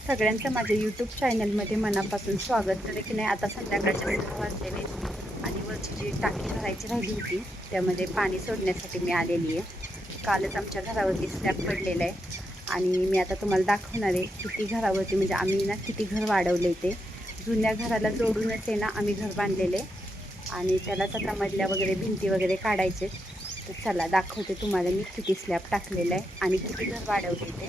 सगळ्यांचं माझ्या यूट्यूब चॅनलमध्ये मनापासून स्वागत. तर की नाही आता संध्याकाळचे सहा वाजलेले आणि वरची जी टाकी भरायची राहिली होती त्यामध्ये पाणी सोडण्यासाठी मी आलेली आहे. कालच आमच्या घरावरती स्लॅब पडलेला आहे. आणि मी आता तुम्हाला दाखवणार आहे किती घरावरती म्हणजे आम्ही ना किती घर वाढवले ते. जुन्या घराला जोडूनच आहे ना आम्ही घर बांधलेले आणि त्यालाच आता मधल्या वगैरे भिंती वगैरे काढायचे तर चला दाखवते तुम्हाला मी किती स्लॅब टाकलेलं आहे आणि किती घर वाढवले ते.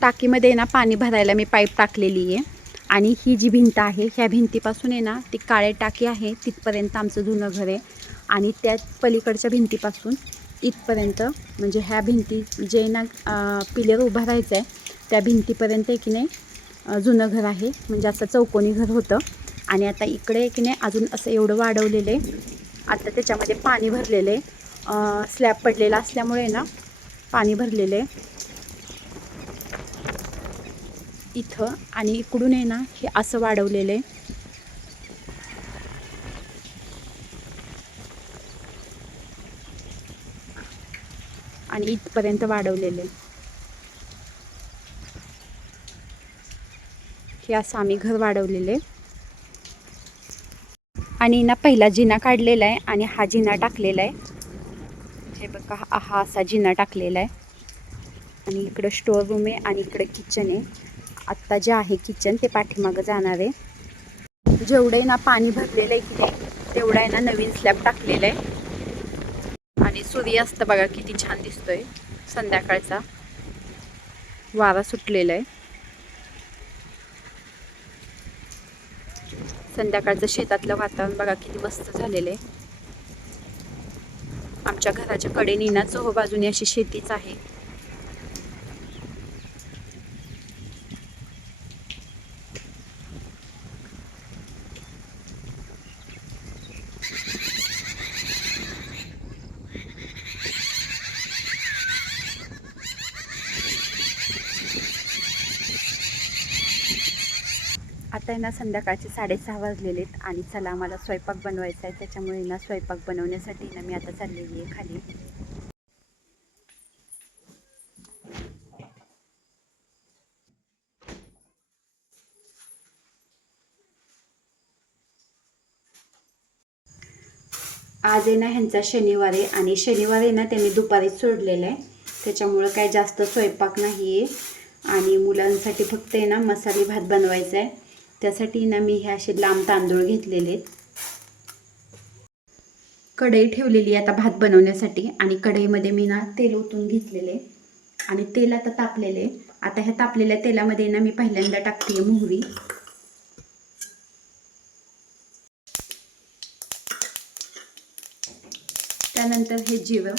टाकीमध्ये ना पाणी भरायला मी पाईप टाकलेली आहे. आणि ही जी भिंत आहे ह्या भिंतीपासून आहे ना ती काळे टाकी आहे तिथपर्यंत आमचं जुनं घर आहे. आणि त्या पलीकडच्या भिंतीपासून इथपर्यंत म्हणजे ह्या भिंती जे ना पिलर उभा राहायचं आहे त्या भिंतीपर्यंत की नाही जुनं घर आहे. म्हणजे असं चौकोनी घर होतं. आणि आता इकडे की नाही अजून असं एवढं वाढवलेलं आहे. आता त्याच्यामध्ये पाणी भरलेलं आहे. स्लॅब पडलेला असल्यामुळे ना पाणी भरलेलं आहे. इथं आणि इकडून आहे ना हे असं वाढवलेलं आहे. आणि इथपर्यंत वाढवलेले हे असं आम्ही घर वाढवलेले आणि ना पहिला जिना काढलेला आहे आणि हा जिना टाकलेला आहे. हे बघा हा हा असा जिना टाकलेला आहे. आणि इकडं स्टोअर रूम आहे आणि इकडं किचन आहे. आत्ता जे आहे किचन ते पाठीमागं जाणार आहे. जेवढं आहे ना पाणी भरलेलं आहे की नाही तेवढं आहे ना नवीन स्लॅब टाकलेलं आहे. आणि सूर्यास्त बघा किती छान दिसतोय संध्याकाळचा. वारा सुटलेला आहे. संध्याकाळचं शेतातलं वातावरण बघा किती मस्त झालेलं आहे. आमच्या घराच्या कडेनी ना चोह बाजूने अशी शेतीच आहे. आता आहे ना संध्याकाळचे साडेसहा वाजलेले आहेत आणि चला मला स्वयंपाक बनवायचा आहे. त्याच्यामुळे ना स्वयंपाक बनवण्यासाठी ना मी आता चाललेली आहे खाली. आज आहे ना ह्यांचा शनिवार आहे आणि शनिवार आहे ना त्यांनी दुपारीच सोडलेलं आहे. त्याच्यामुळं काय जास्त स्वयंपाक नाही आहे आणि मुलांसाठी फक्त आहे ना मसाले भात बनवायचा आहे. त्यासाठी ना मी हे असे लांब तांदूळ घेतलेले. आहेत कढई ठेवलेली आहे आता भात बनवण्यासाठी आणि कढईमध्ये मी ना तेल ओतून घेतलेले. आणि तेल आता तापलेले. आता ह्या तापलेल्या तेलामध्ये ना मी पहिल्यांदा टाकते मोहरी. त्यानंतर हे जिरं.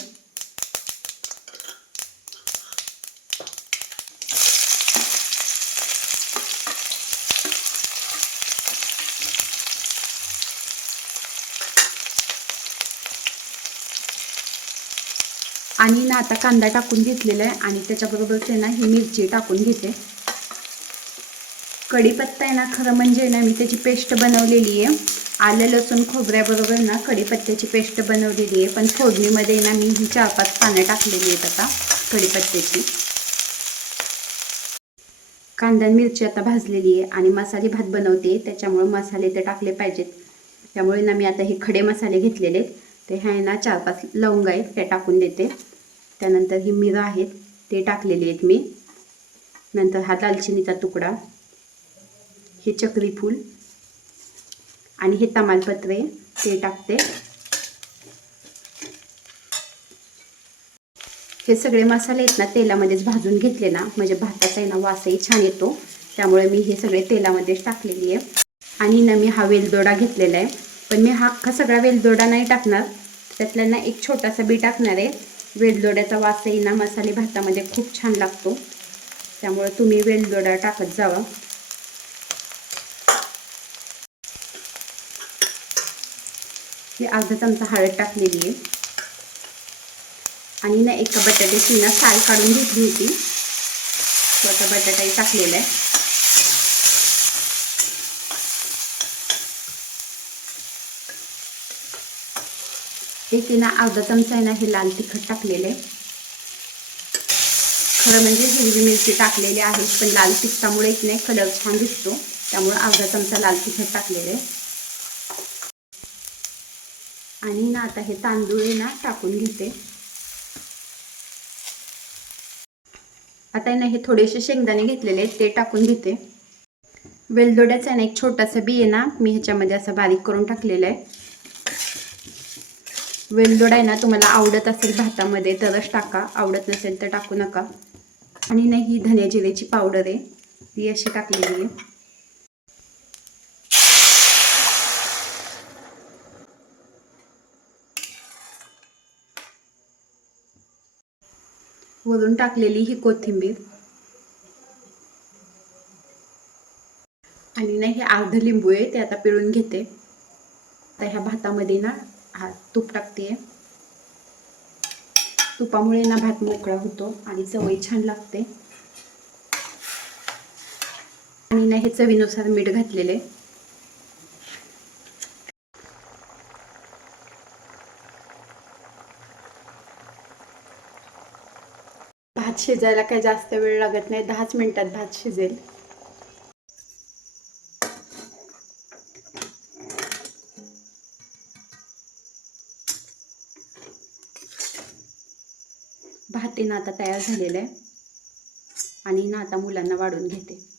आणि ना आता कांदा टाकून घेतलेला आहे आणि त्याच्याबरोबरच आहे ना ही मिरची टाकून घेते. कढीपत्ता आहे ना खरं म्हणजे ना मी त्याची पेस्ट बनवलेली आहे. आलं लसूण खोबऱ्याबरोबर ना कढीपत्त्याची पेस्ट बनवलेली आहे. पण फोडणीमध्ये ना मी ही चार पाच पानं टाकलेली आहेत आता कढीपत्त्याची. कांदा मिरची आता भाजलेली आहे आणि मसाले भात बनवते. त्याच्यामुळे मसाले तर टाकले पाहिजेत. त्यामुळे ना मी आता हे खडे मसाले घेतलेले आहेत. ते ह्या ना चार पाच लवंग आहेत ते टाकून देते. त्यानंतर ही मिरं आहेत ते टाकलेले आहेत मी. नंतर हा दालचिनीचा तुकडा हे चक्री फूल आणि हे तमालपत्रे ते टाकते. हे सगळे मसाले आहेत ना तेलामध्येच भाजून घेतले ना म्हणजे भाताचा आहे ना वासही छान येतो. त्यामुळे मी हे सगळे तेलामध्येच टाकलेली आहे. आणि ना मी हा वेलदोडा घेतलेला आहे. पण मी हा अख्खा सगळा वेलदोडा नाही टाकणार. त्यातल्यांना ना एक छोटासा बी टाकणार आहे. वेलदोड्याचा वासही ना मसाले भातामध्ये खूप छान लागतो. त्यामुळे तुम्ही वेलदोडा टाकत जावा. ही अर्धा चमचा हळद टाकलेली आहे. आणि ना एका बटाट्याची ना साल काढून घेतली होती. तो आता बटाटाही टाकलेला आहे. एक आहे ना अर्धा चमचा आहे ना हे लाल तिखट टाकलेलं आहे. खरं म्हणजे हिरवी मिरची टाकलेली आहे पण लाल तिखटामुळे एक नाही कलर छान दिसतो. त्यामुळे अर्धा चमचा लाल तिखट टाकलेले आणि ना आता हे तांदूळ आहे ना टाकून घेते. आता आहे ना हे थोडेसे शेंगदाणे घेतलेले आहेत ते टाकून घेते. वेलदोड्याचा आहे ना एक छोटासा बी आहे ना मी ह्याच्यामध्ये असं बारीक करून टाकलेलं आहे. वेलदोड आहे ना तुम्हाला आवडत असेल भातामध्ये तरच टाका. आवडत नसेल तर टाकू नका. आणि नाही ही धन्या जिरेची पावडर आहे. ती अशी टाकलेली आहे. वरून टाकलेली ही कोथिंबीर. आणि ना हे अर्ध लिंबू आहे ते आता पिळून घेते. आता ह्या भातामध्ये ना हा तूप टाकते तुपामुळे ना भात मोकळा होतो आणि चवही छान लागते. आणि ना हे चवीनुसार मीठ घातलेले. भात शिजायला काही जास्त वेळ लागत नाही दहाच मिनिटात भात शिजेल. ना आता तयार झालेलं आहे. आणि ना आता मुलांना वाढून घेते.